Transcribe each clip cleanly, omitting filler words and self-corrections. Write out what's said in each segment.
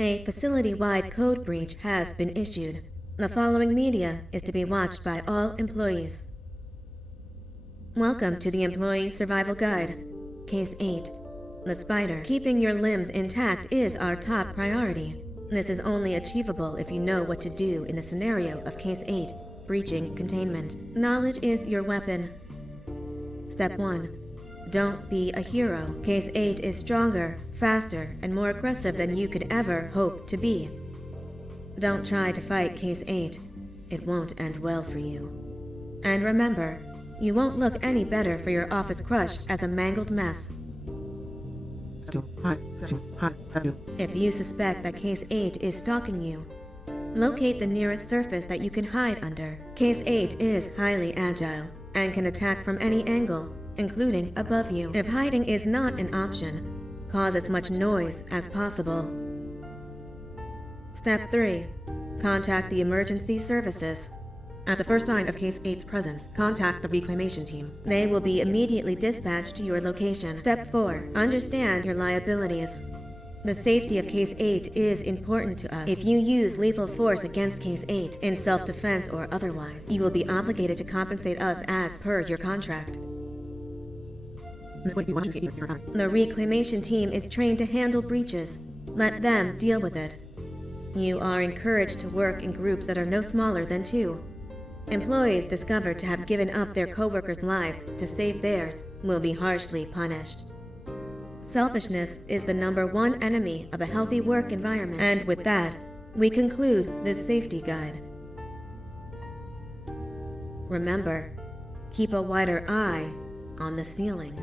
A facility-wide code breach has been issued. The following media is to be watched by all employees. Welcome to the Employee Survival Guide. Case 8. The spider. Keeping your limbs intact is our top priority. This is only achievable if you know what to do in the scenario of Case 8, breaching containment. Knowledge is your weapon. Step 1. Don't be a hero. Case 8 is stronger, faster, and more aggressive than you could ever hope to be. Don't try to fight Case 8. It won't end well for you. And remember, you won't look any better for your office crush as a mangled mess. If you suspect that Case 8 is stalking you, locate the nearest surface that you can hide under. Case 8 is highly agile and can attack from any angle, including above you. If hiding is not an option, cause as much noise as possible. Step 3. Contact the emergency services. At the first sign of Case 8's presence, contact the reclamation team. They will be immediately dispatched to your location. Step 4. Understand your liabilities. The safety of Case 8 is important to us. If you use lethal force against Case 8, in self-defense or otherwise, you will be obligated to compensate us as per your contract. The reclamation team is trained to handle breaches. Let them deal with it. You are encouraged to work in groups that are no smaller than 2. Employees discovered to have given up their co-workers' lives to save theirs will be harshly punished. Selfishness is the #1 enemy of a healthy work environment. And with that, we conclude this safety guide. Remember, keep a wider eye on the ceiling.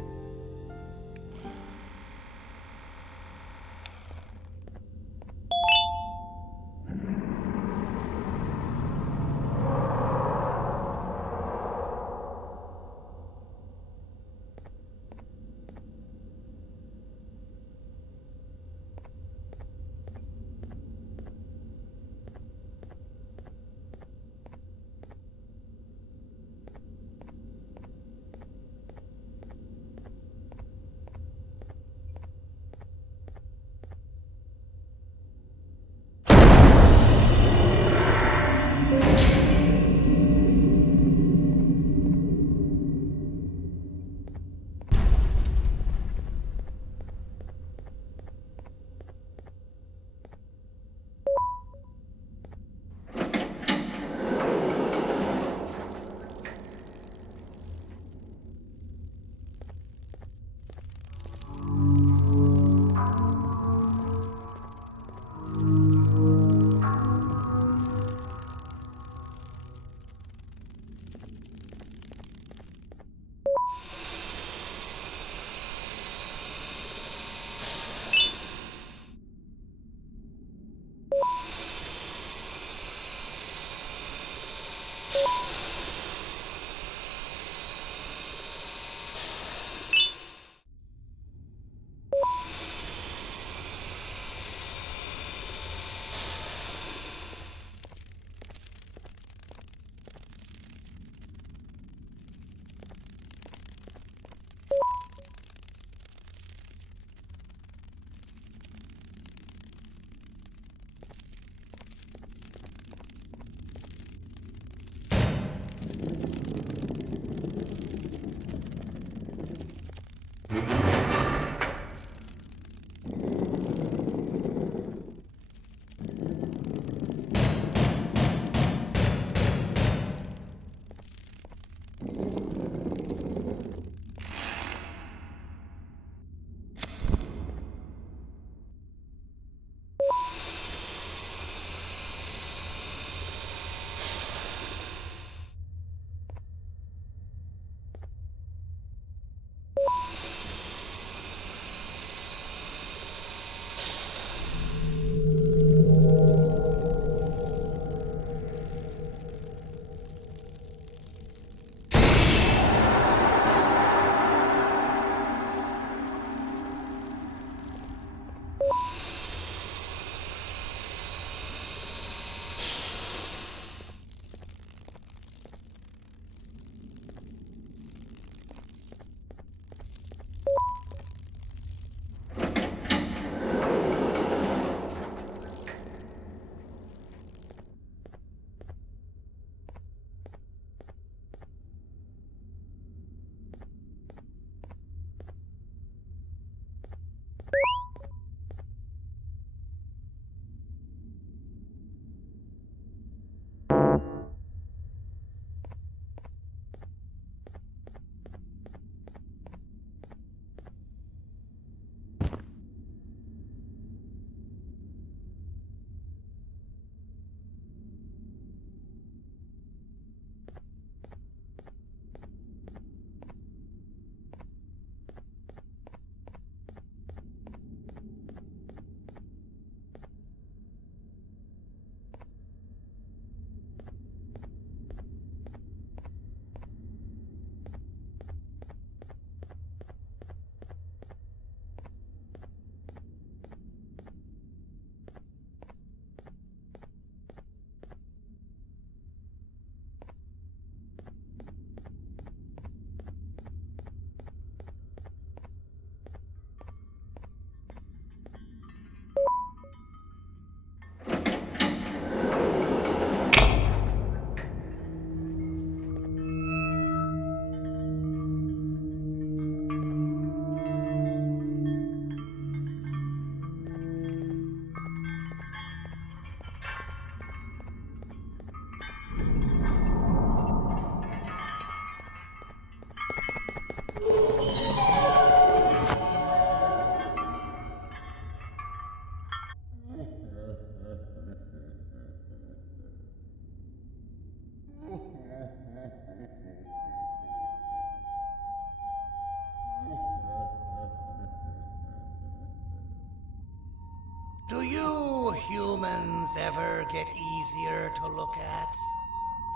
Do you humans ever get easier to look at?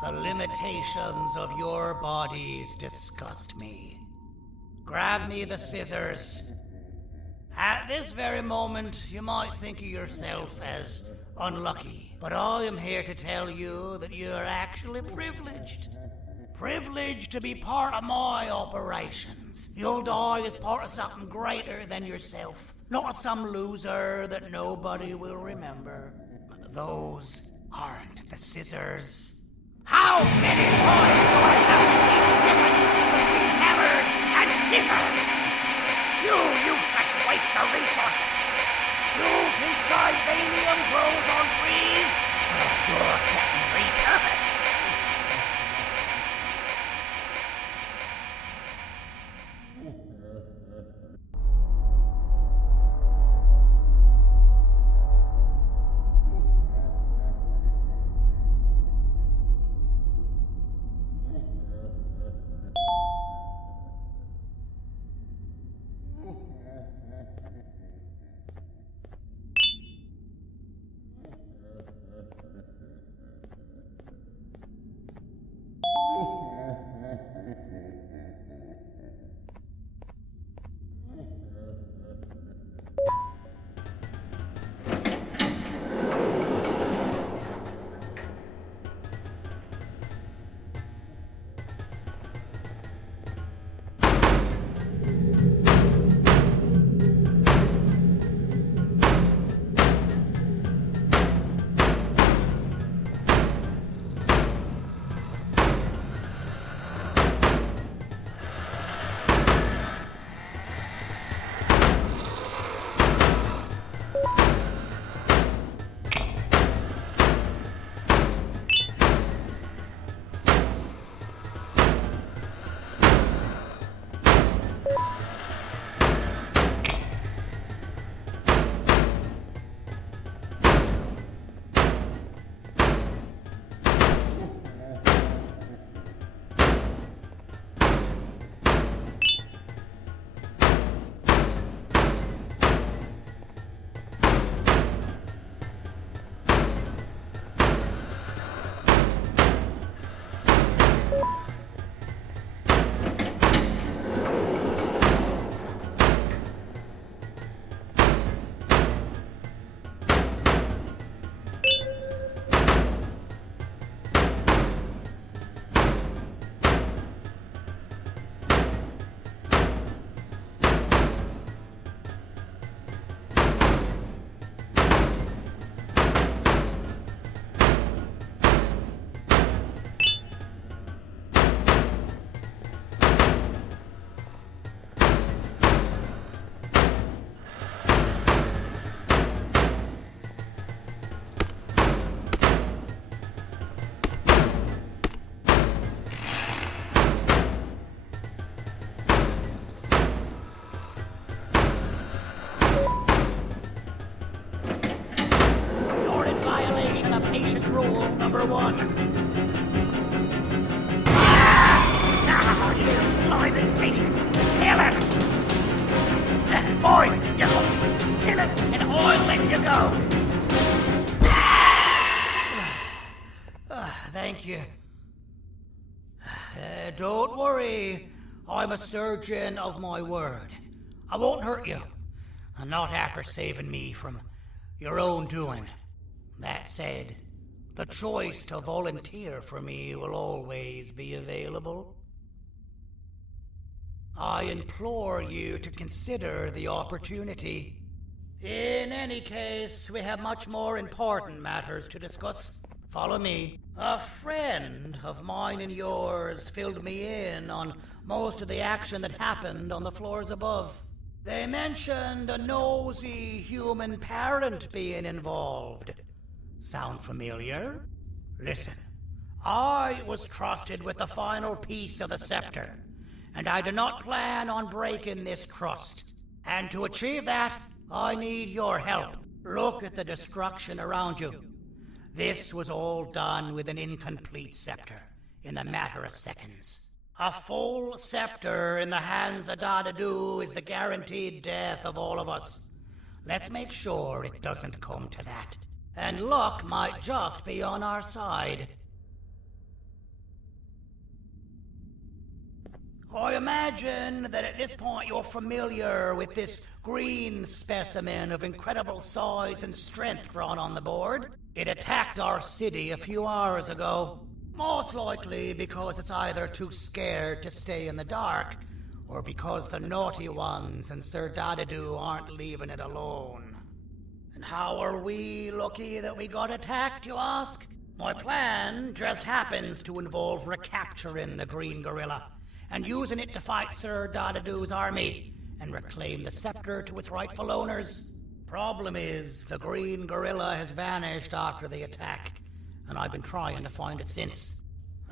The limitations of your bodies disgust me. Grab me the scissors. At this very moment, you might think of yourself as unlucky, but I am here to tell you that you are actually privileged. Privileged to be part of my operations. You'll die as part of something greater than yourself, not as some loser that nobody will remember. Those aren't the scissors. How many times do I have to keep difference between hammers and scissors? You useless waste of resources. You think vibranium grows on trees? You're getting repurposed. Number one. Ah, you slimy patient. Kill it! Fine, you kill it and I'll let you go. Thank you. Don't worry. I'm a surgeon of my word. I won't hurt you. Not after saving me from your own doing. That said, the choice to volunteer for me will always be available. I implore you to consider the opportunity. In any case, we have much more important matters to discuss. Follow me. A friend of mine and yours filled me in on most of the action that happened on the floors above. They mentioned a nosy human parent being involved. Sound familiar? Listen, I was trusted with the final piece of the scepter, and I do not plan on breaking this trust. And to achieve that, I need your help. Look at the destruction around you. This was all done with an incomplete scepter, in a matter of seconds. A full scepter in the hands of Dadadu is the guaranteed death of all of us. Let's make sure it doesn't come to that. And luck might just be on our side. I imagine that at this point you're familiar with this green specimen of incredible size and strength drawn on the board. It attacked our city a few hours ago. Most likely because it's either too scared to stay in the dark, or because the naughty ones and Sir Dadadoo aren't leaving it alone. And how are we lucky that we got attacked, you ask? My plan just happens to involve recapturing the green gorilla and using it to fight Sir Dadadoo's army and reclaim the scepter to its rightful owners. Problem is, the green gorilla has vanished after the attack, and I've been trying to find it since.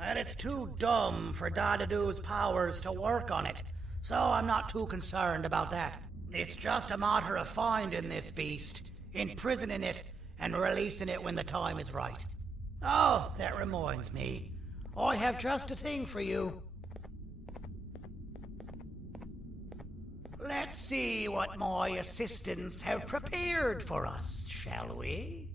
And it's too dumb for Dadadoo's powers to work on it, so I'm not too concerned about that. It's just a matter of finding this beast, imprisoning it, and releasing it when the time is right. Oh, that reminds me. I have just a thing for you. Let's see what my assistants have prepared for us, shall we?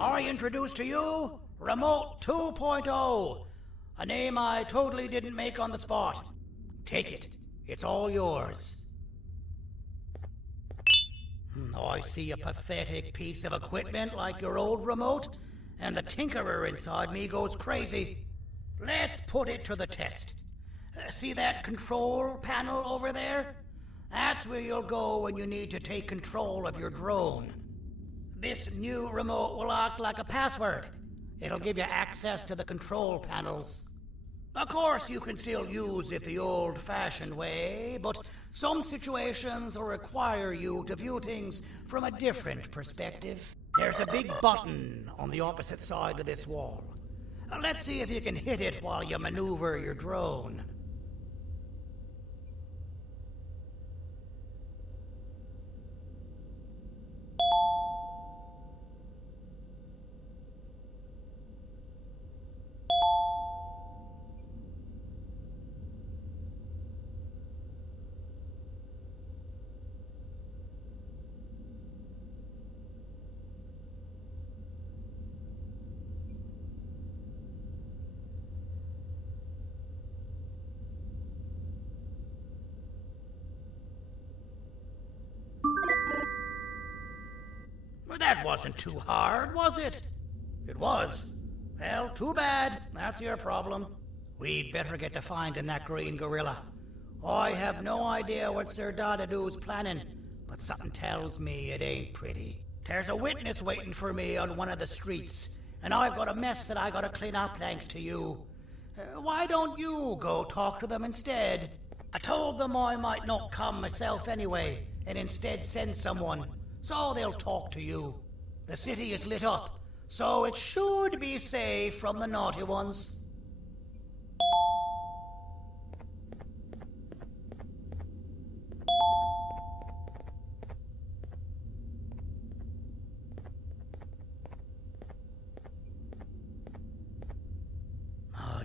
I introduce to you Remote 2.0, a name I totally didn't make on the spot. Take it. It's all yours. I see a pathetic piece of equipment like your old remote, and the tinkerer inside me goes crazy. Let's put it to the test. See that control panel over there? That's where you'll go when you need to take control of your drone. This new remote will act like a password. It'll give you access to the control panels. Of course, you can still use it the old-fashioned way, but some situations will require you to view things from a different perspective. There's a big button on the opposite side of this wall. Let's see if you can hit it while you maneuver your drone. Well, that wasn't too hard, was it? It was. Well, too bad. That's your problem. We'd better get to finding that green gorilla. I have no idea what Sir Dadadoo's planning, but something tells me it ain't pretty. There's a witness waiting for me on one of the streets, and I've got a mess that I gotta clean up thanks to you. Why don't you go talk to them instead? I told them I might not come myself anyway, and instead send someone, so they'll talk to you. The city is lit up, so it should be safe from the naughty ones.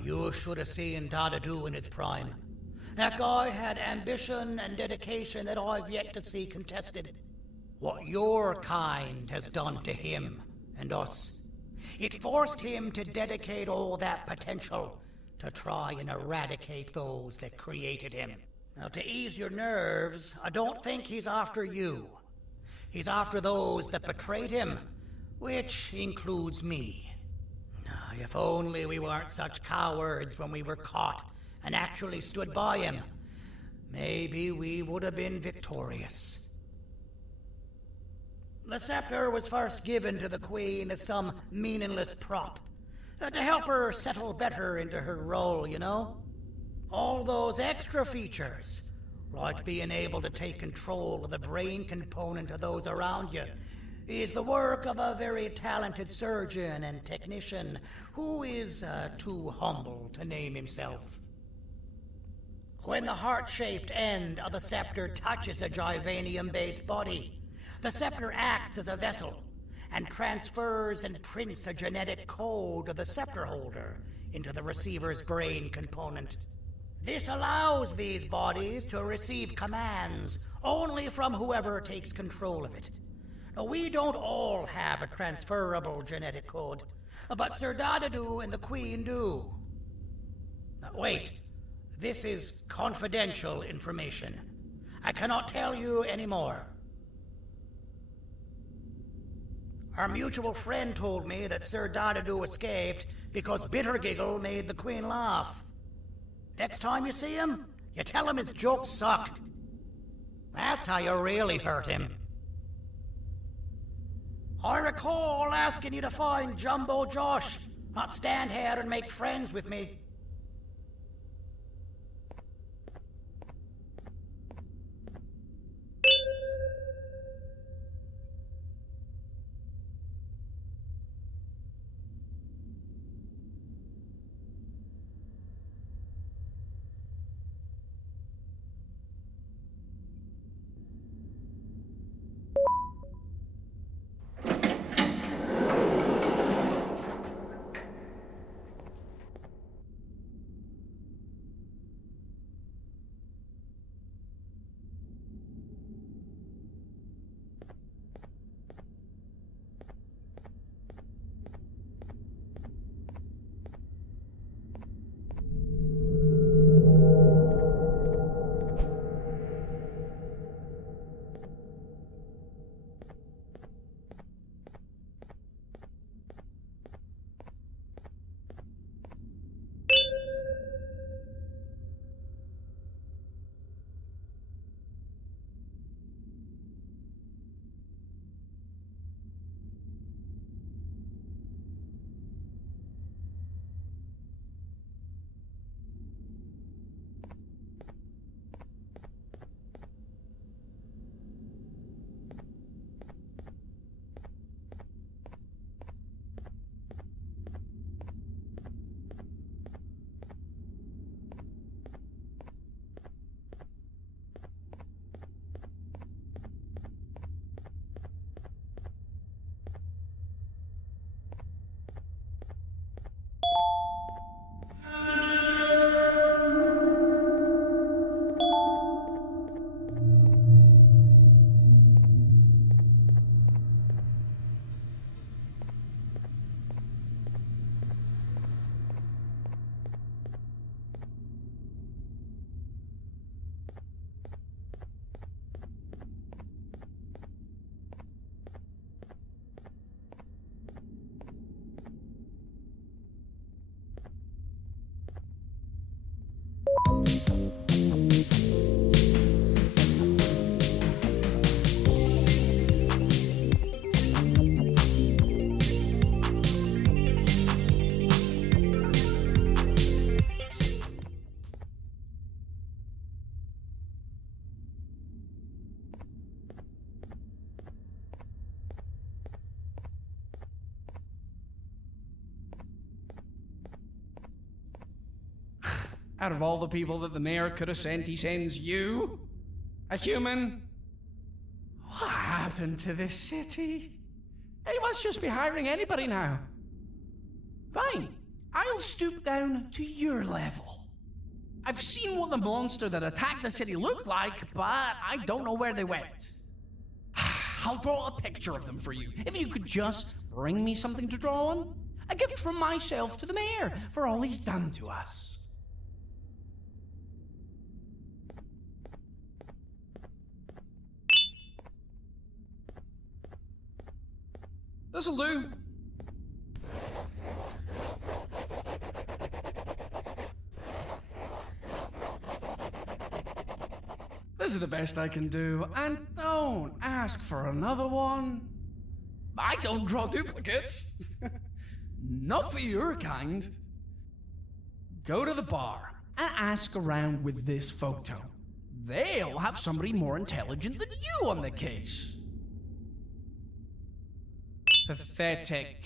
You should have seen Dadadoo in his prime. That guy had ambition and dedication that I've yet to see contested. What your kind has done to him and us. It forced him to dedicate all that potential to try and eradicate those that created him. Now, to ease your nerves, I don't think he's after you. He's after those that betrayed him, which includes me. If only we weren't such cowards when we were caught and actually stood by him, maybe we would have been victorious. The scepter was first given to the Queen as some meaningless prop, to help her settle better into her role, you know? All those extra features, like being able to take control of the brain component of those around you, is the work of a very talented surgeon and technician who is too humble to name himself. When the heart-shaped end of the scepter touches a Givanium-based body, the scepter acts as a vessel and transfers and prints a genetic code of the scepter holder into the receiver's brain component. This allows these bodies to receive commands only from whoever takes control of it. Now, we don't all have a transferable genetic code, but Sir Dadadu and the Queen do. Now, wait. This is confidential information. I cannot tell you any more. Our mutual friend told me that Sir Dadadu escaped because Bittergiggle made the Queen laugh. Next time you see him, you tell him his jokes suck. That's how you really hurt him. I recall asking you to find Jumbo Josh, not stand here and make friends with me. Out of all the people that the mayor could have sent, he sends you? A human? What happened to this city? He must just be hiring anybody now. Fine, I'll stoop down to your level. I've seen what the monster that attacked the city looked like, but I don't know where they went. I'll draw a picture of them for you, if you could just bring me something to draw on. A gift from myself to the mayor for all he's done to us. This'll do. This is the best I can do, and don't ask for another one. I don't draw duplicates. Not for your kind. Go to the bar and ask around with this photo. They'll have somebody more intelligent than you on the case. Pathetic.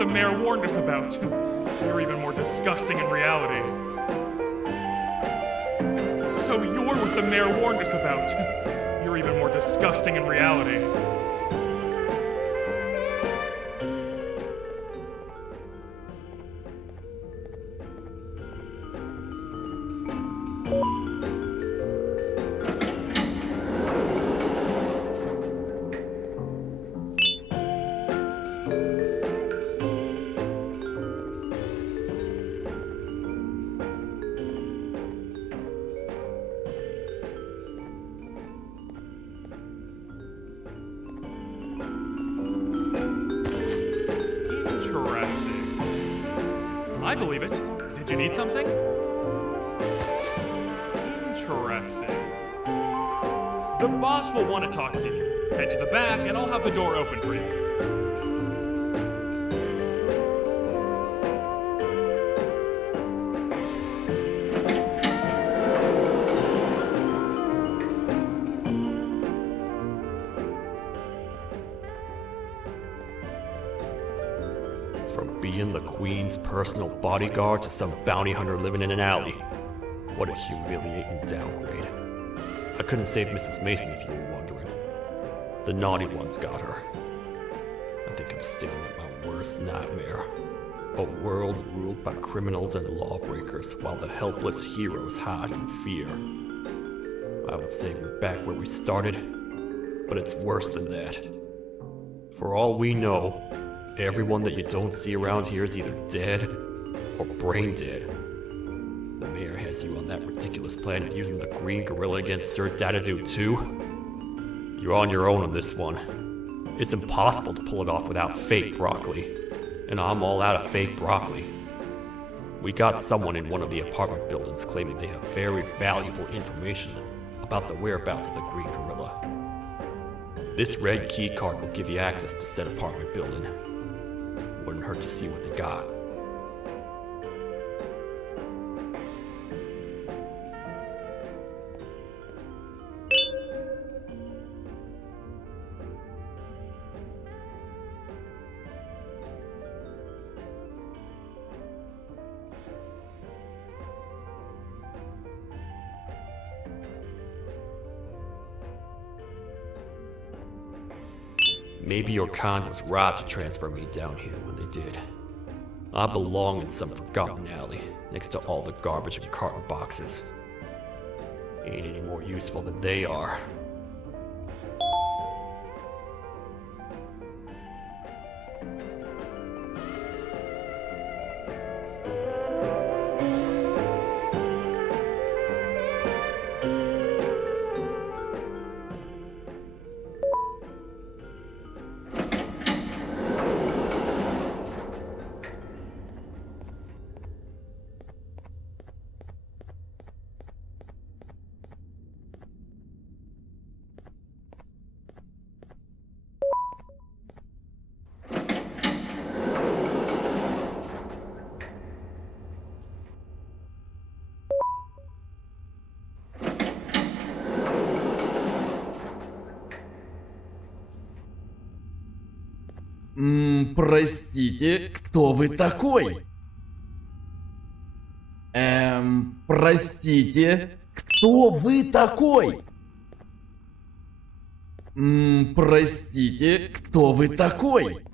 the mayor warned us about. You're even more disgusting in reality. So you're what the mayor warned us about. You're even more disgusting in reality. Interesting. I believe it. Did you need something? Interesting. The boss will want to talk to you. Head to the back and I'll have the door open for you. From being the Queen's personal bodyguard to some bounty hunter living in an alley. What a humiliating downgrade. I couldn't save Mrs. Mason if you were wondering. The naughty ones got her. I think I'm staring at my worst nightmare. A world ruled by criminals and lawbreakers while the helpless heroes hide in fear. I would say we're back where we started, but it's worse than that. For all we know, everyone that you don't see around here is either dead or brain dead. The mayor has you on that ridiculous plan of using the green gorilla against Sir Dadadoo too. You're on your own on this one. It's impossible to pull it off without fake broccoli. And I'm all out of fake broccoli. We got someone in one of the apartment buildings claiming they have very valuable information about the whereabouts of the green gorilla. This red key card will give you access to said apartment building. Wouldn't hurt to see what they got. Maybe your kind was right to transfer me down here when they did. I belong in some forgotten alley, next to all the garbage and carton boxes. Ain't any more useful than they are. Простите, кто вы такой? Простите, кто вы такой? Простите, кто вы такой?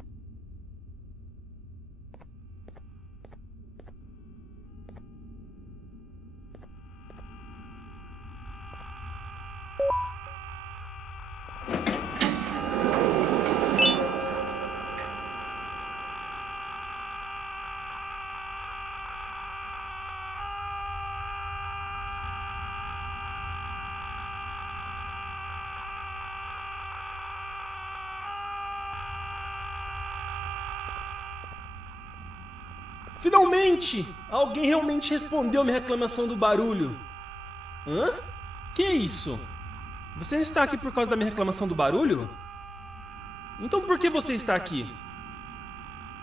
Finalmente! Alguém realmente respondeu minha reclamação do barulho. Hã? Que é isso? Você não está aqui por causa da minha reclamação do barulho? Então por que você está aqui?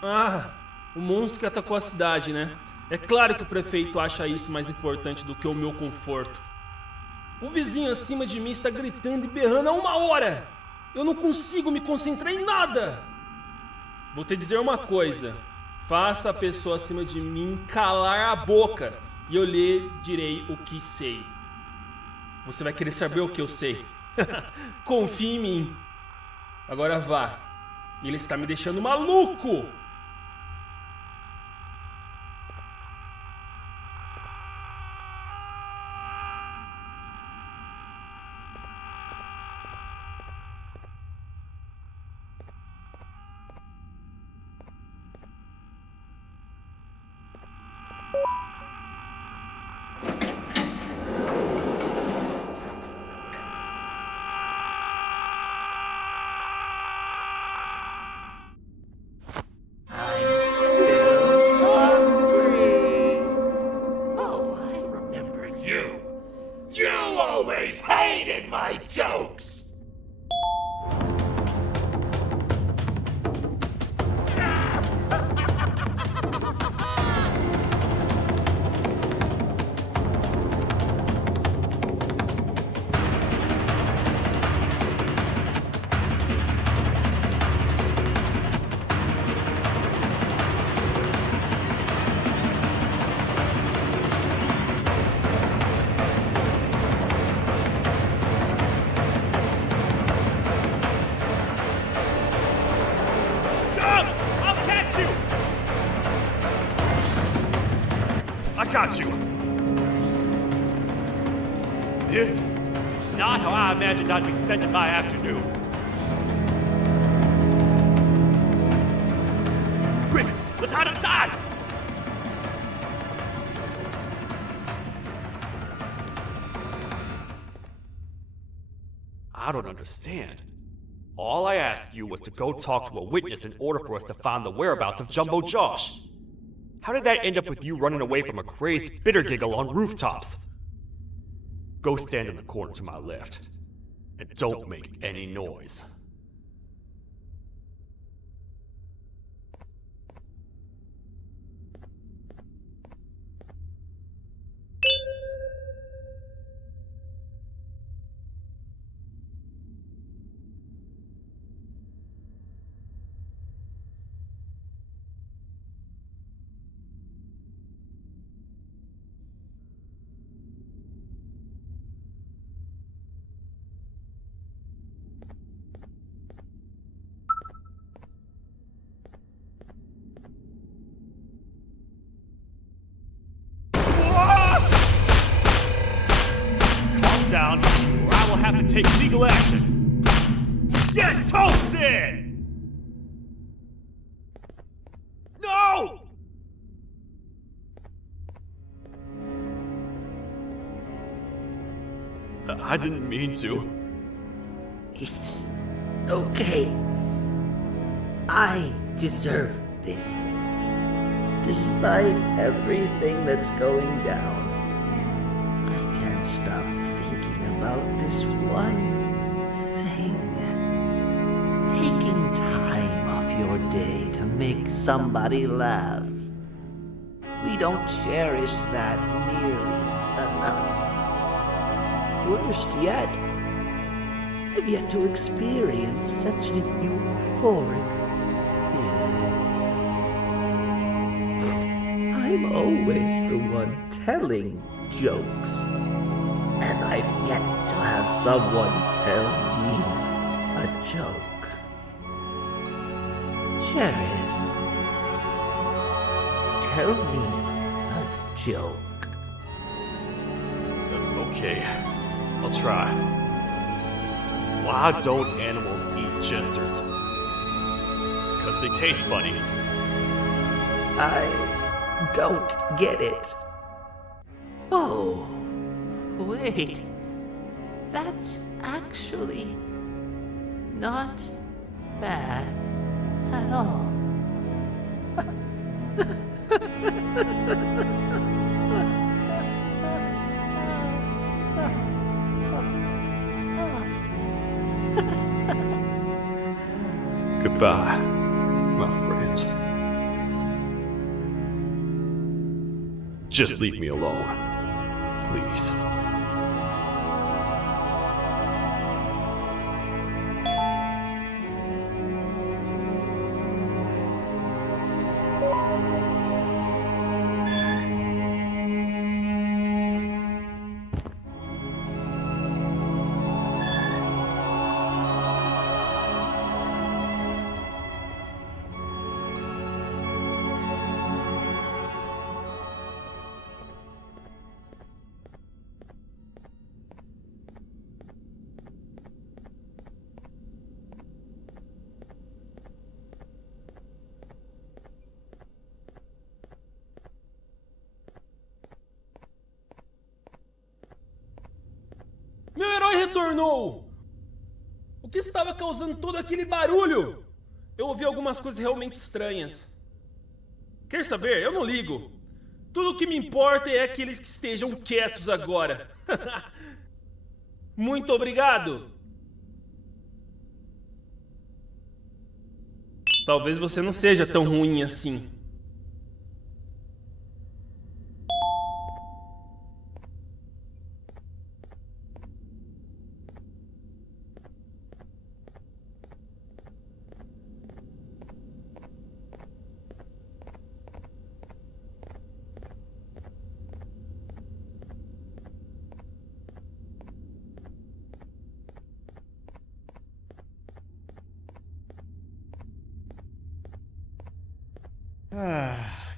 Ah, o monstro que atacou a cidade, né? É claro que o prefeito acha isso mais importante do que o meu conforto. O vizinho acima de mim está gritando e berrando há 1 hora! Eu não consigo me concentrar em nada! Vou te dizer uma coisa. Faça a pessoa acima de mim calar a boca e eu lhe direi o que sei. Você vai querer saber o que eu sei. Confie em mim. Agora vá. Ele está me deixando maluco. Hated my jokes! Got you. This is not how I imagined I'd be spending my afternoon. Quick, let's hide inside! I don't understand. All I asked you was to go talk to a witness in order for us to find the whereabouts of Jumbo Josh. How did that end up with you running away from a crazed bitter giggle on rooftops? Go stand in the corner to my left, and don't make any noise. Down, or I will have to take legal action. Get toasted! No! I didn't mean to. It's okay. I deserve this. Despite everything that's going down, I can't stop thinking about this one thing. Taking time off your day to make somebody laugh. We don't cherish that nearly enough. Worst yet, I've yet to experience such a euphoric feeling. I'm always the one telling jokes, and I've yet to have someone tell me a joke. Sheriff, tell me a joke. Okay, I'll try. Why don't animals eat jesters? Because they taste funny. I don't get it. Oh, wait. That's actually not bad at all. Goodbye, my friend. Just leave me alone, please. retornou? O que estava causando todo aquele barulho? Eu ouvi algumas coisas realmente estranhas. Quer saber? Eu não ligo. Tudo o que me importa é aqueles que estejam quietos agora. Muito obrigado. Talvez você não seja tão ruim assim.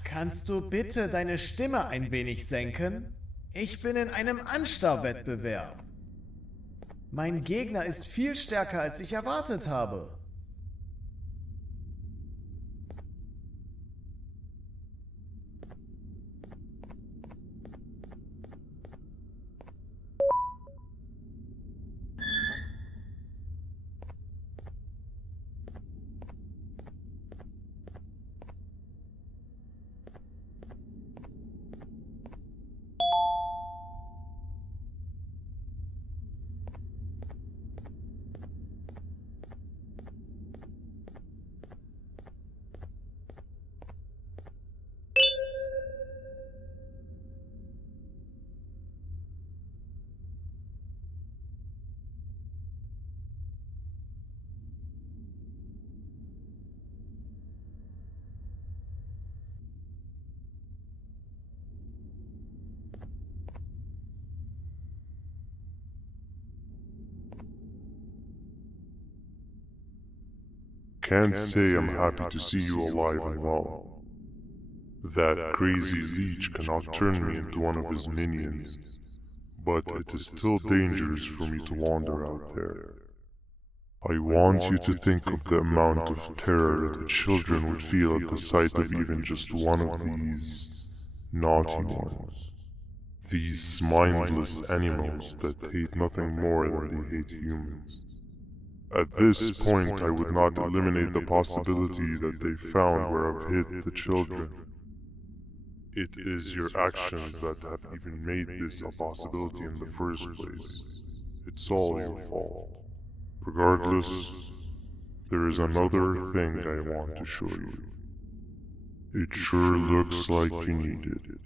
Kannst du bitte deine Stimme ein wenig senken? Ich bin in einem Anstarrwettbewerb. Mein Gegner ist viel stärker, als ich erwartet habe. Can't say I'm happy to see you alive and well. That crazy leech cannot turn me into one of his minions, but it is still dangerous for me to wander out there. I want you to think of the amount of terror that the children would feel at the sight of even just one of these naughty ones. These mindless animals that hate nothing more than they hate humans. At this point, I would not eliminate the possibility that they found where I've hid the children. It is your actions that have even made this a possibility in the first place. It's all your fault. Regardless, there is another thing I want to show you. It sure looks like you need it.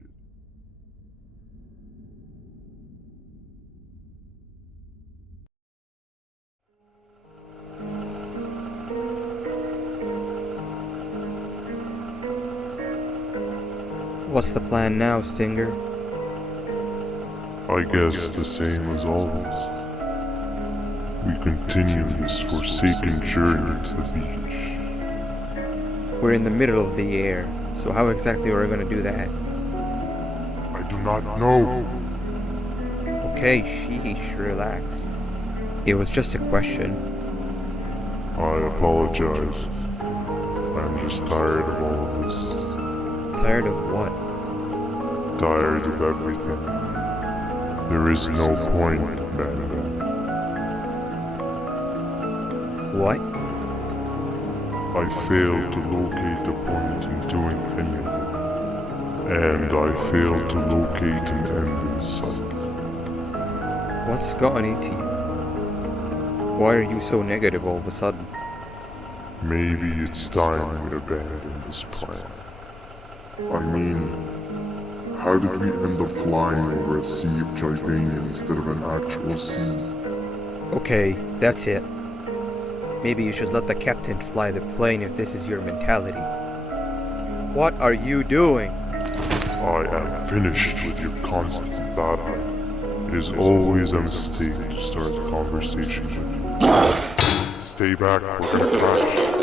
What's the plan now, Stinger? I guess the same as always. We continue this forsaken journey to the beach. We're in the middle of the air, so how exactly are we going to do that? I do not know. Okay, sheesh, relax. It was just a question. I apologize. I'm just tired of all of this. Tired of what? Tired of everything. There is no point, Banban. What? I failed to locate a point in doing any of it. And I failed to locate an end in sight. What's gotten into you? Why are you so negative all of a sudden? Maybe it's time we abandon this plan. I mean, how did we end up flying over a sea of Jardinian instead of an actual sea? Okay, that's it. Maybe you should let the captain fly the plane if this is your mentality. What are you doing? I am finished with your constant battling. It is always a mistake to start a conversation with you. Stay back, we're gonna crash.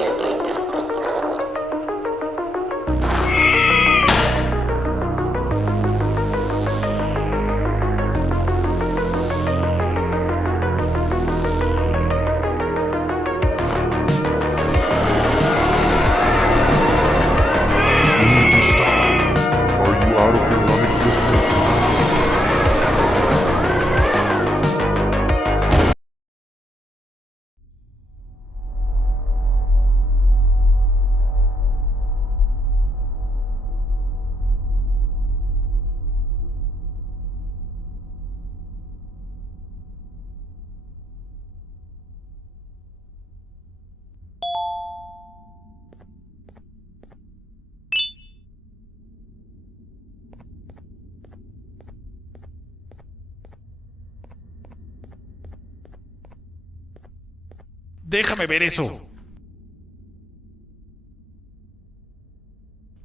Déjame ver eso.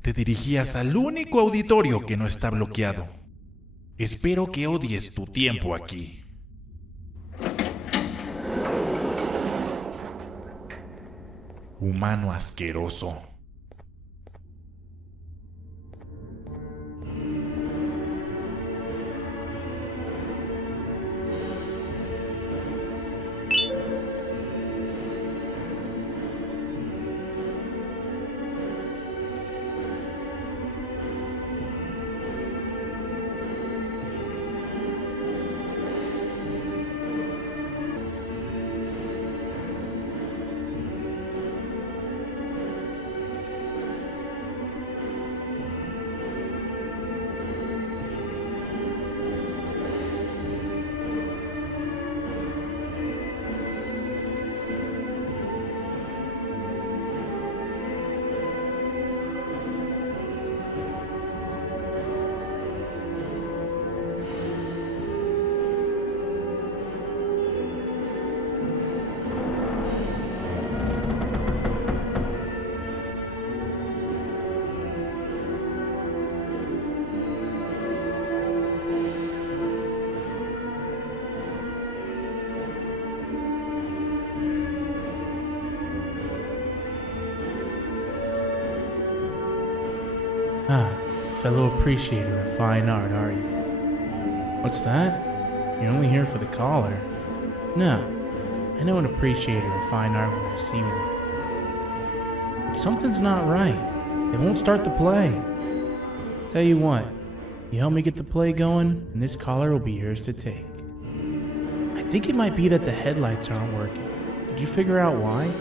Te dirigías al único auditorio que no está bloqueado. Espero que odies tu tiempo aquí. Humano asqueroso. Fellow appreciator of fine art, are you? What's that? You're only here for the collar. No, I know an appreciator of fine art when I see one. But something's not right. They won't start the play. Tell you what, you help me get the play going, and this collar will be yours to take. I think it might be that the headlights aren't working. Did you figure out why?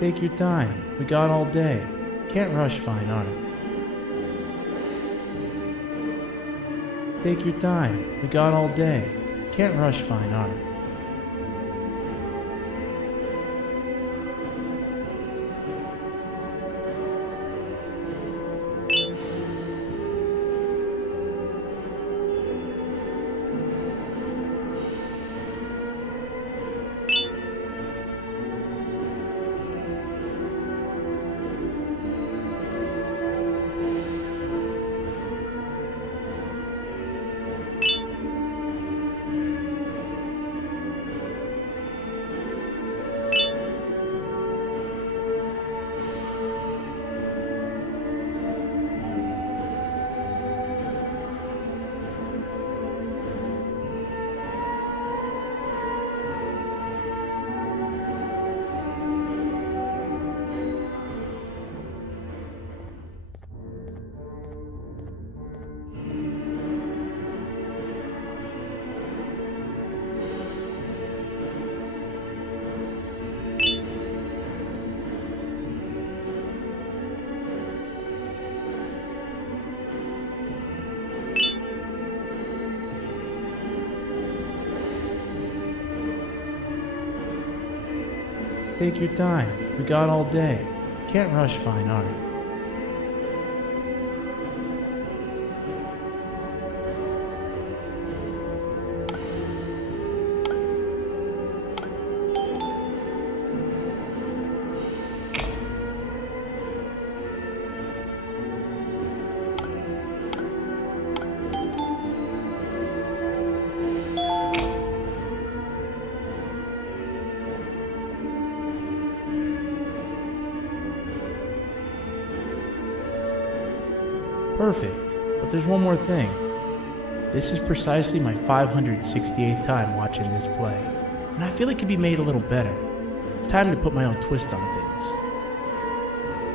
Take your time. We got all day. Can't rush fine art. Take your time. We got all day. Can't rush fine art. Take your time. We got all day. Can't rush fine art. Perfect. But there's one more thing. This is precisely my 568th time watching this play, and I feel it could be made a little better. It's time to put my own twist on things.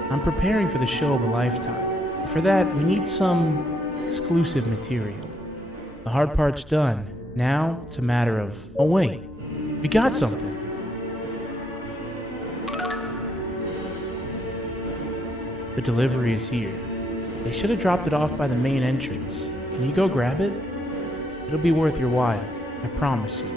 I'm preparing for the show of a lifetime. For that, we need some exclusive material. The hard part's done. Now, it's a matter of, oh wait, we got something. The delivery is here. They should have dropped it off by the main entrance. Can you go grab it? It'll be worth your while, I promise you.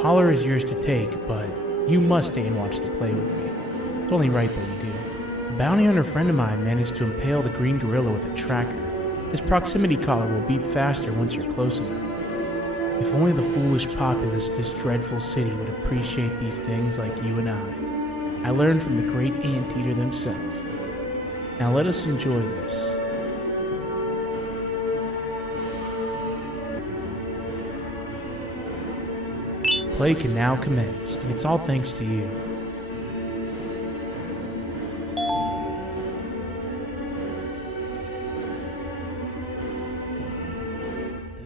collar is yours to take, but you must stay and watch the play with me. It's only right that you do. A bounty hunter friend of mine managed to impale the green gorilla with a tracker. This proximity collar will beep faster once you're close enough. If only the foolish populace of this dreadful city would appreciate these things like you and I learned from the great anteater themselves. Now let us enjoy this. Play can now commence, and it's all thanks to you.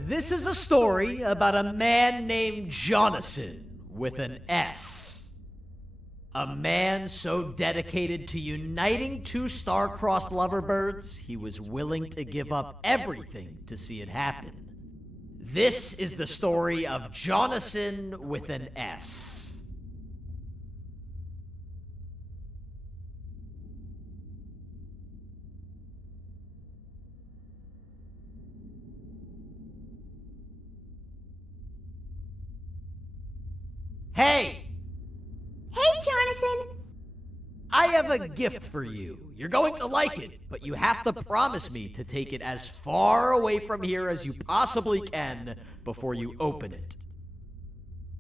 This is a story about a man named Jonathan with an S. A man so dedicated to uniting two star-crossed loverbirds, he was willing to give up everything to see it happen. This is the story of Jonathan with an S. Hey! Hey, Jonathan! I have a gift for you. You're going to like it, but you have to promise me to take it as far away from here as you possibly can before you open it.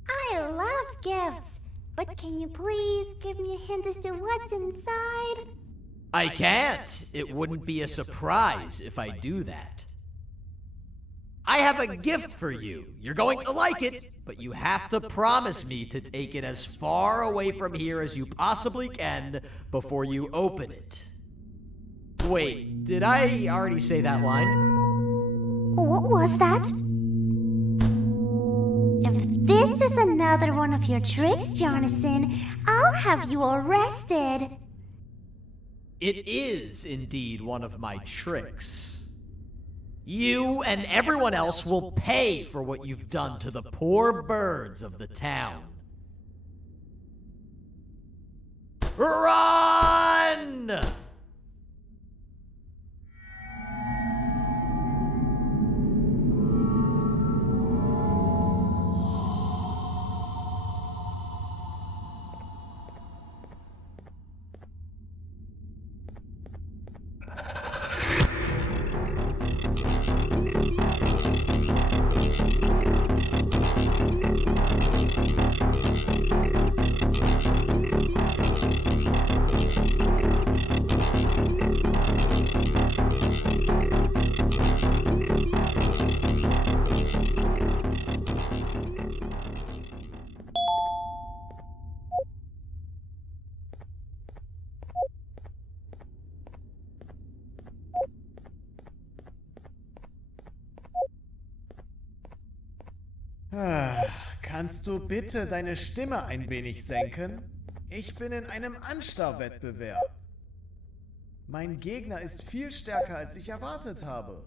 I love gifts, but can you please give me a hint as to what's inside? I can't. It wouldn't be a surprise if I do that. I have a gift for you. You're going to like it, but you have to promise me to take it as far away from here as you possibly can before you open it. Wait, did I already say that line? What was that? If this is another one of your tricks, Jonathan, I'll have you arrested. It is indeed one of my tricks. You and everyone else will pay for what you've done to the poor birds of the town. Run! Kannst du bitte deine Stimme ein wenig senken? Ich bin in einem Anstarrwettbewerb. Mein Gegner ist viel stärker, als ich erwartet habe.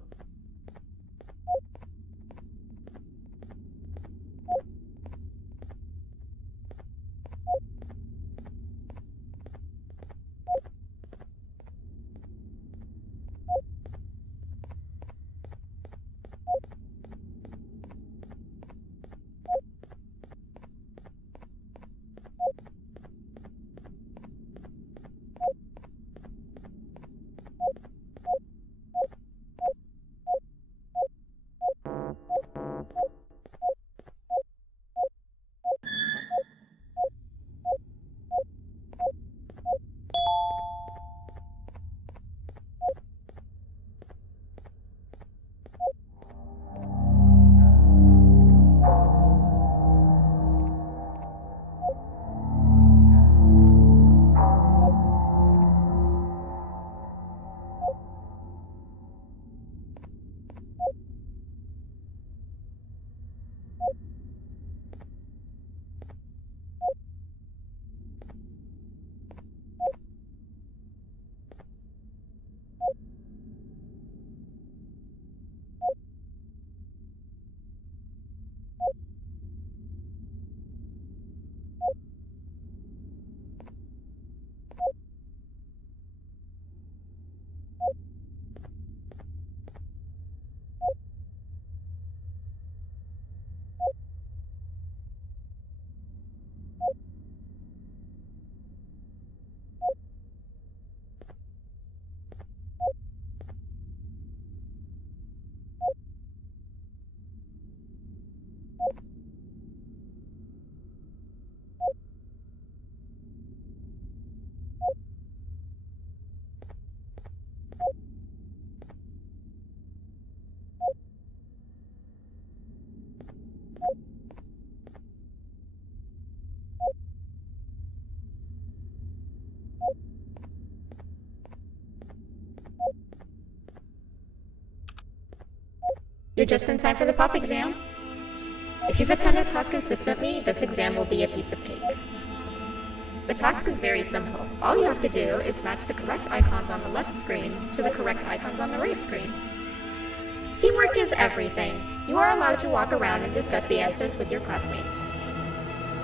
You're just in time for the pop exam. If you've attended class consistently, this exam will be a piece of cake. The task is very simple. All you have to do is match the correct icons on the left screens to the correct icons on the right screens. Teamwork is everything. You are allowed to walk around and discuss the answers with your classmates.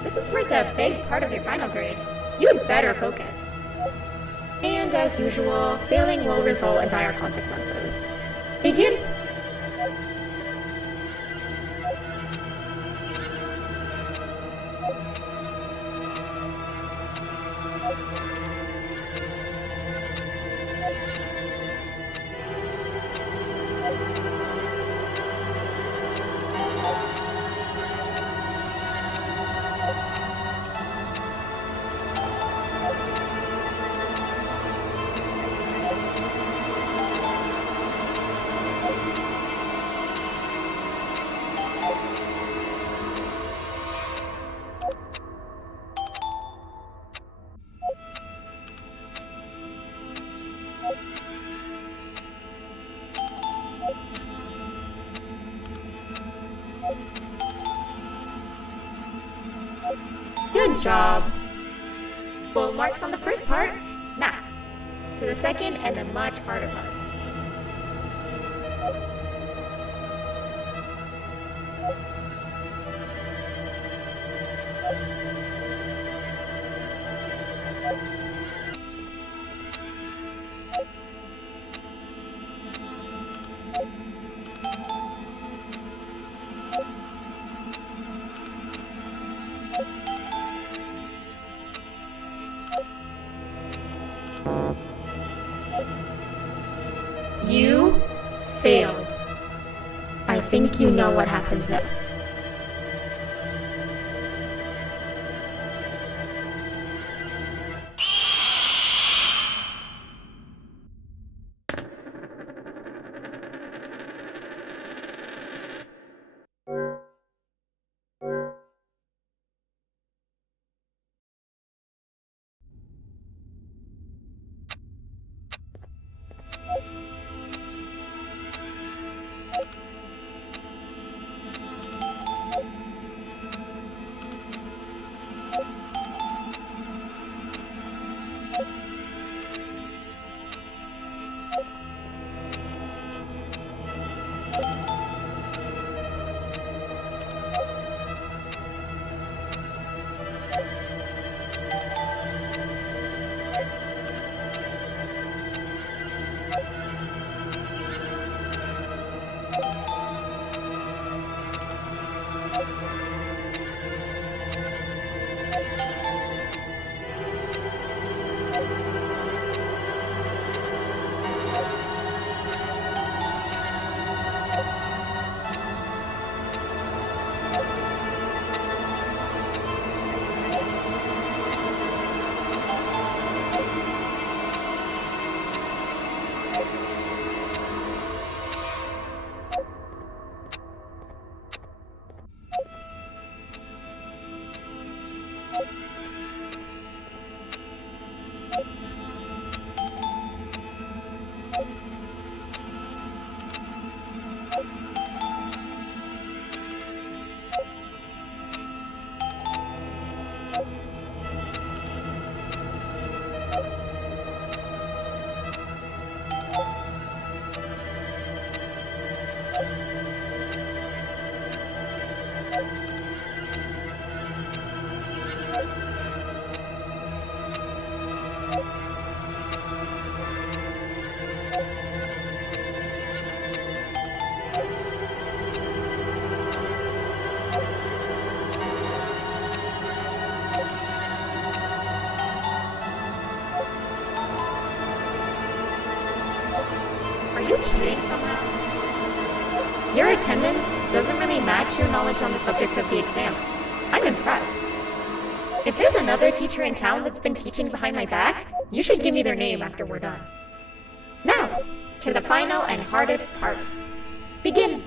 This is worth a big part of your final grade. You'd better focus. And as usual, failing will result in dire consequences. Begin! Good job. Full marks on the first part. Now, to the second and the much harder part. You failed. I think you know what happens now. you cheating somehow? Your attendance doesn't really match your knowledge on the subject of the exam. I'm impressed. If there's another teacher in town that's been teaching behind my back, you should give me their name after we're done. Now, to the final and hardest part. Begin!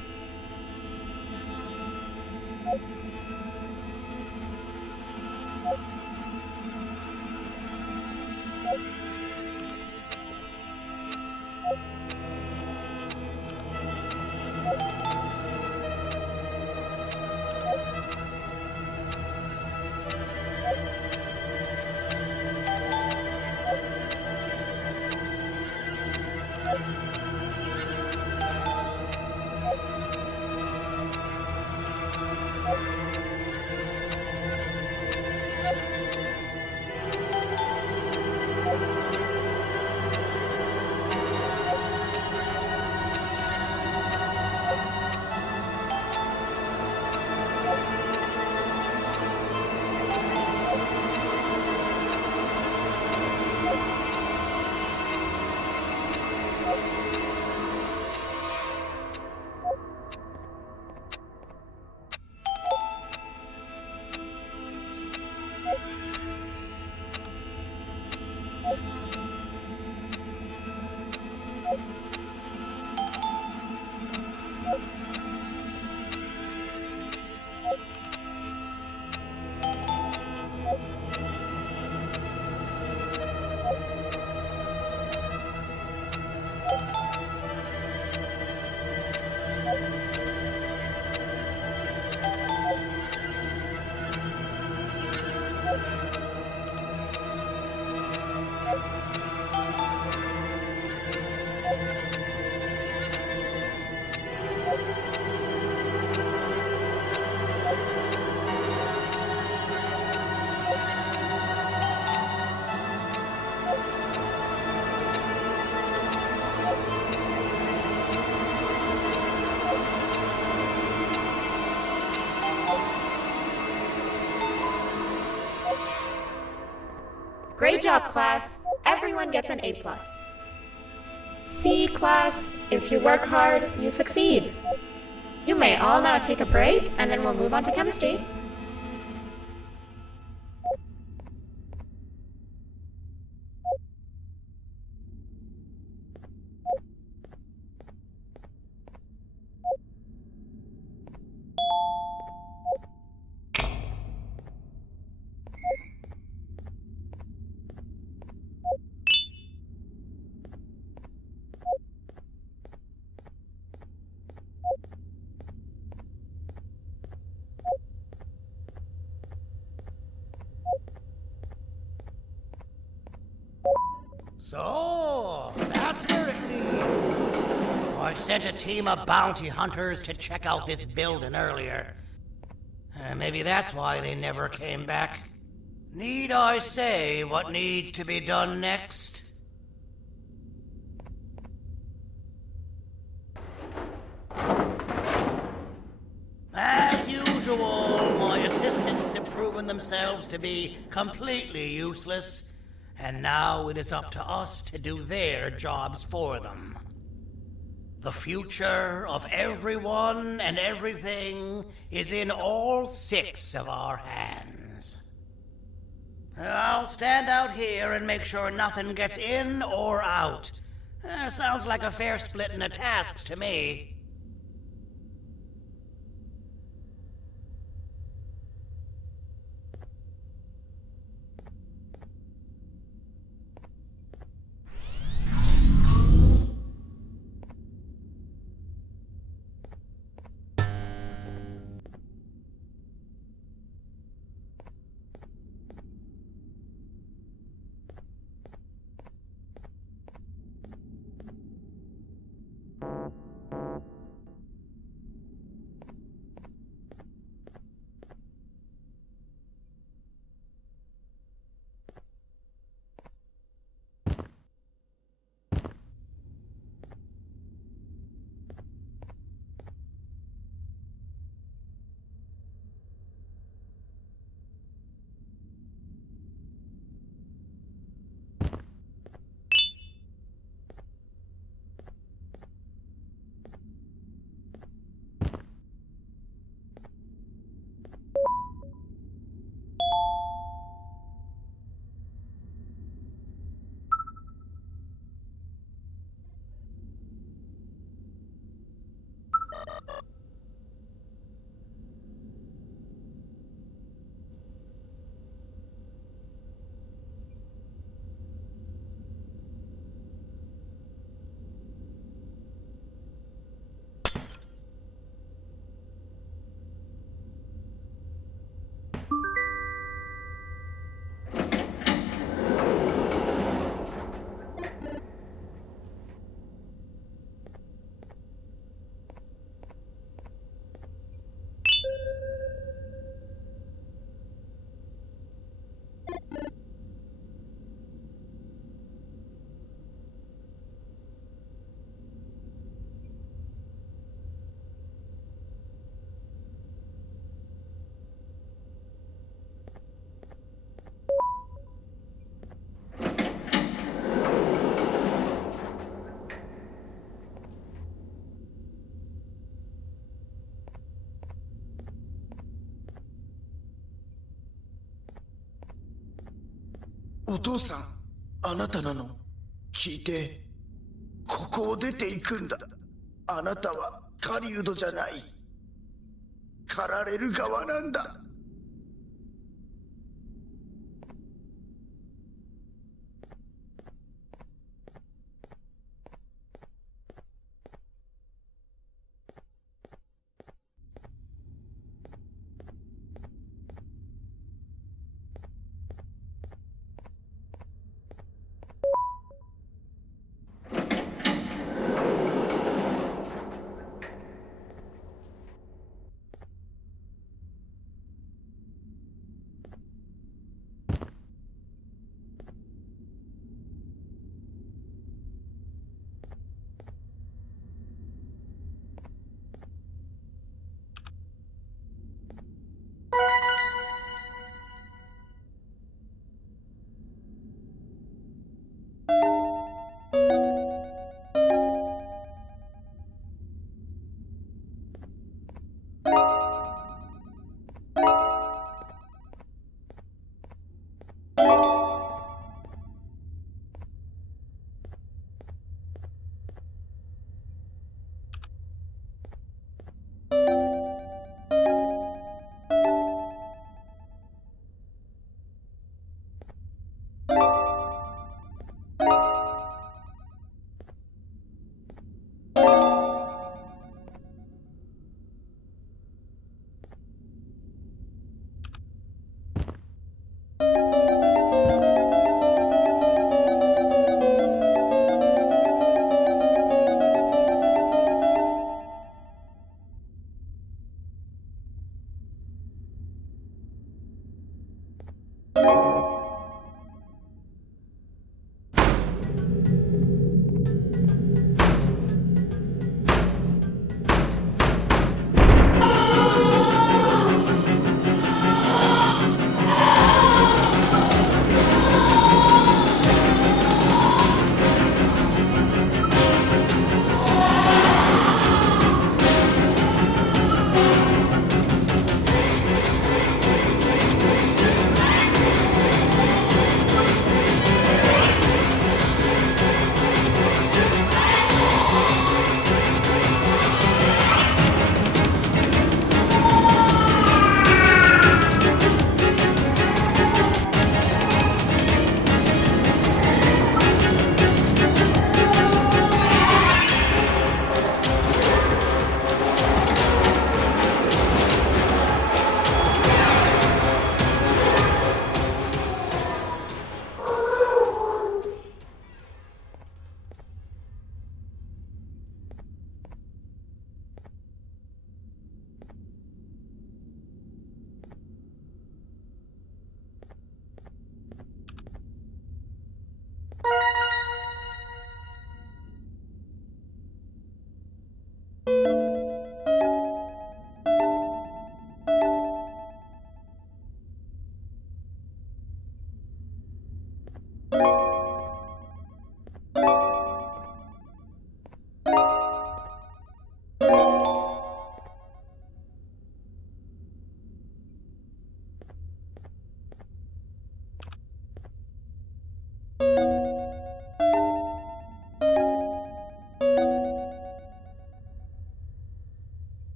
Great job, class. Everyone gets an A+. See, class, if you work hard, you succeed. You may all now take a break, and then we'll move on to chemistry. So, that's where it leads. I sent a team of bounty hunters to check out this building earlier. Maybe that's why they never came back. Need I say what needs to be done next? As usual, my assistants have proven themselves to be completely useless, and now it is up to us to do their jobs for them. The future of everyone and everything is in all 6 of our hands. I'll stand out here and make sure nothing gets in or out. Sounds like a fair splitting of tasks to me.お父さん、あなたなの？聞いて、ここを出ていくんだ。あなたは狩人じゃない。狩られる側なんだ。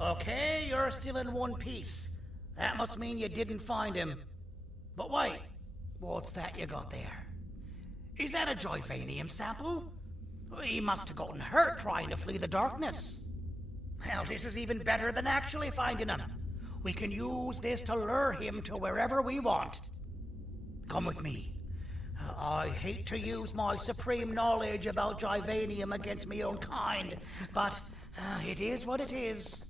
Okay, you're still in one piece. That must mean you didn't find him. But wait, what's that you got there? Is that a Joyvanium sample? He must have gotten hurt trying to flee the darkness. Well, this is even better than actually finding him. We can use this to lure him to wherever we want. Come with me. I hate to use my supreme knowledge about Joyvanium against my own kind, but it is what it is.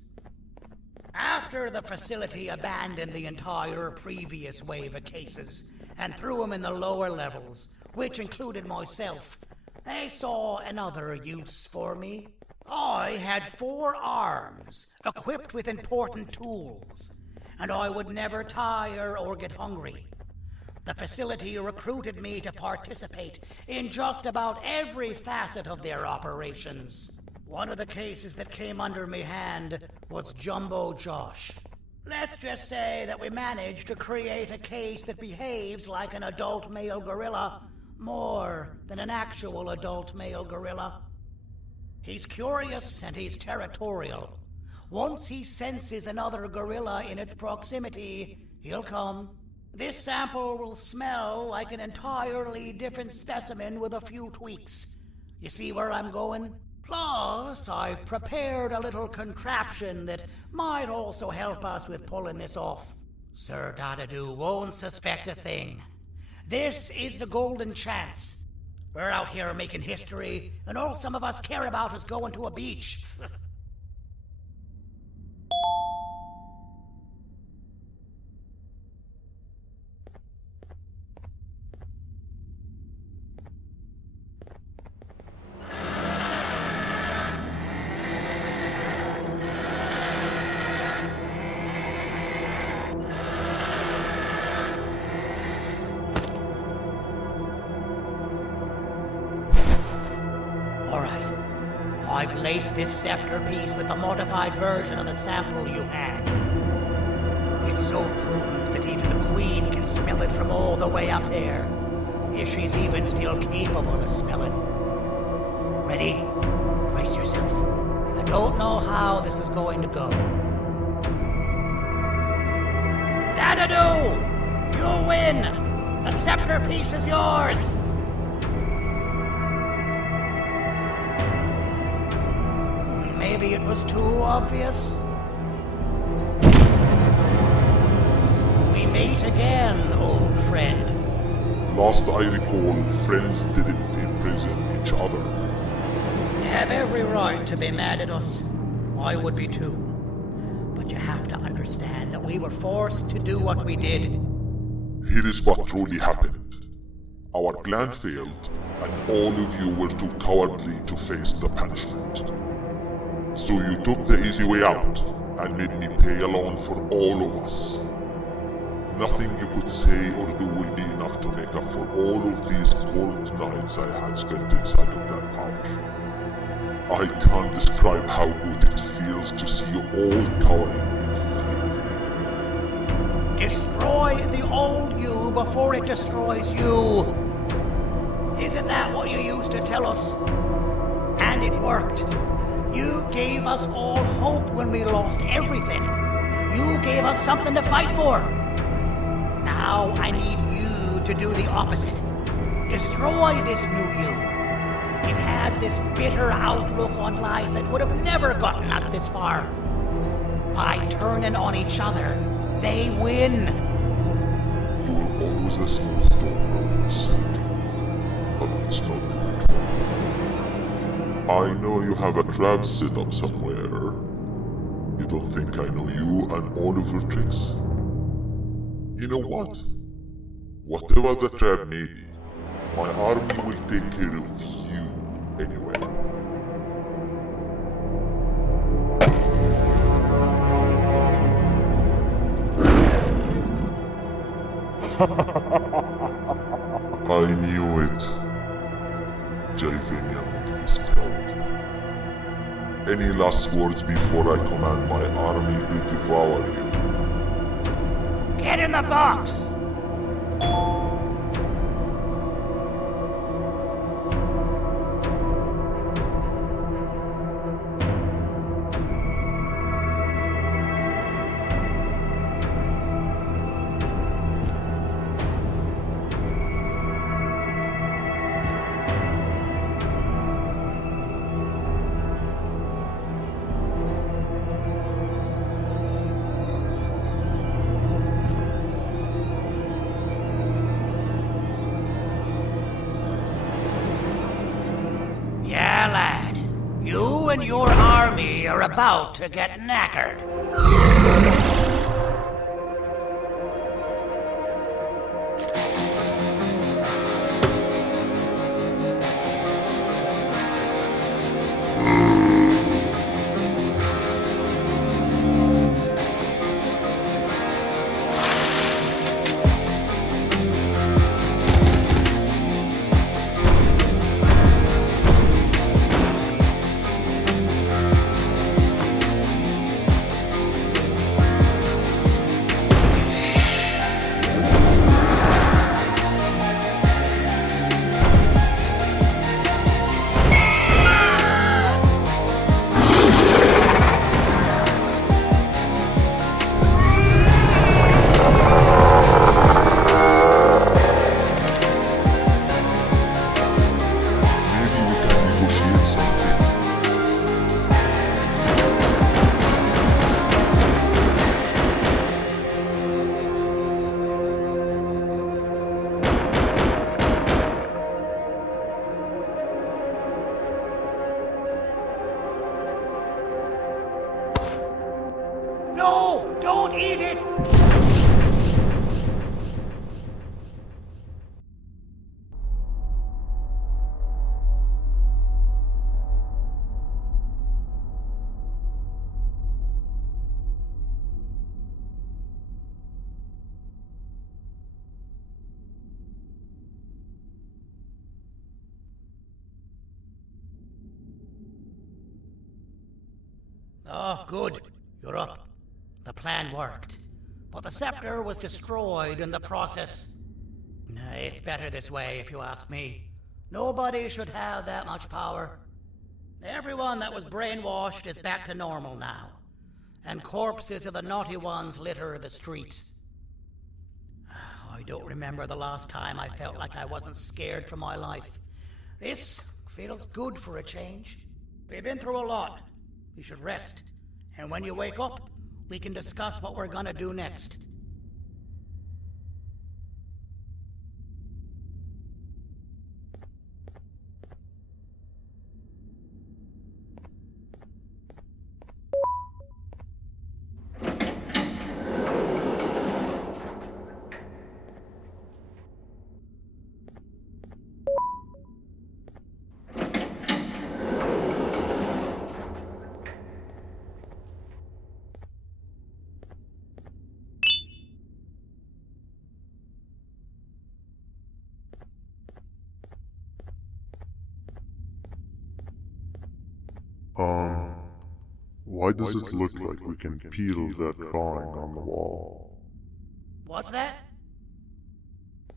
After the facility abandoned the entire previous wave of cases and threw them in the lower levels, which included myself, they saw another use for me. I had 4 arms, equipped with important tools, and I would never tire or get hungry. The facility recruited me to participate in just about every facet of their operations. One of the cases that came under me hand was Jumbo Josh. Let's just say that we managed to create a case that behaves like an adult male gorilla more than an actual adult male gorilla. He's curious and he's territorial. Once he senses another gorilla in its proximity, he'll come. This sample will smell like an entirely different specimen with a few tweaks. You see where I'm going? Plus, I've prepared a little contraption that might also help us with pulling this off. Sir Dadadoo won't suspect a thing. This is the golden chance. We're out here making history, and all some of us care about is going to a beach. I've laced this scepter piece with the modified version of the sample you had. It's so potent that even the Queen can smell it from all the way up there, if she's even still capable of smelling. Ready? Brace yourself. I don't know how this is going to go. Dadadoo! You win! The scepter piece is yours! Maybe it was too obvious. We meet again, old friend. Last I recall, friends didn't imprison each other. You have every right to be mad at us. I would be too. But you have to understand that we were forced to do what we did. Here is what truly happened. Our plan failed, and all of you were too cowardly to face the punishment. So you took the easy way out, and made me pay alone for all of us. Nothing you could say or do will be enough to make up for all of these cold nights I had spent inside of that pouch. I can't describe how good it feels to see you all cowering in fear. Destroy the old you before it destroys you. Isn't that what you used to tell us? And it worked. You gave us all hope when we lost everything. You gave us something to fight for. Now I need you to do the opposite. Destroy this new you. It has this bitter outlook on life that would have never gotten us this far. By turning on each other, they win. You were always a smooth talker, Sandy. But it's not going to work. I know you have a trap set up somewhere. You don't think I know you and all of your tricks? You know what? Whatever the trap may be, my army will take care of you anyway. I knew it. Joyvanium will be spelled. Any last words before I command my army to devour you? Get in the box! You're about to get knackered. No! Don't eat it! Oh, good. You're up. The plan worked. But the scepter was destroyed in the process. It's better this way, if you ask me. Nobody should have that much power. Everyone that was brainwashed is back to normal now. And corpses of the naughty ones litter the streets. I don't remember the last time I felt like I wasn't scared for my life. This feels good for a change. We've been through a lot. You should rest. And when you wake up, we can discuss what we're gonna do next. Why does it look like we can peel that drawing on the wall? What's that?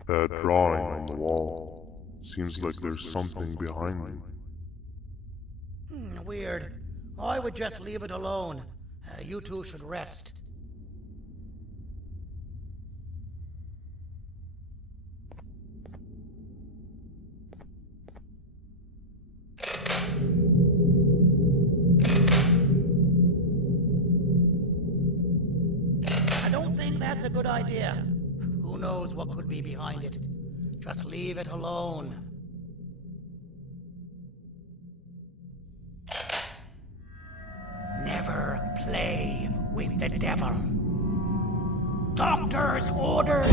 That drawing on the wall. Seems like there's something behind it. Weird. I would just leave it alone. You two should rest. That's a good idea. Who knows what could be behind it? Just leave it alone. Never play with the devil. Doctor's orders!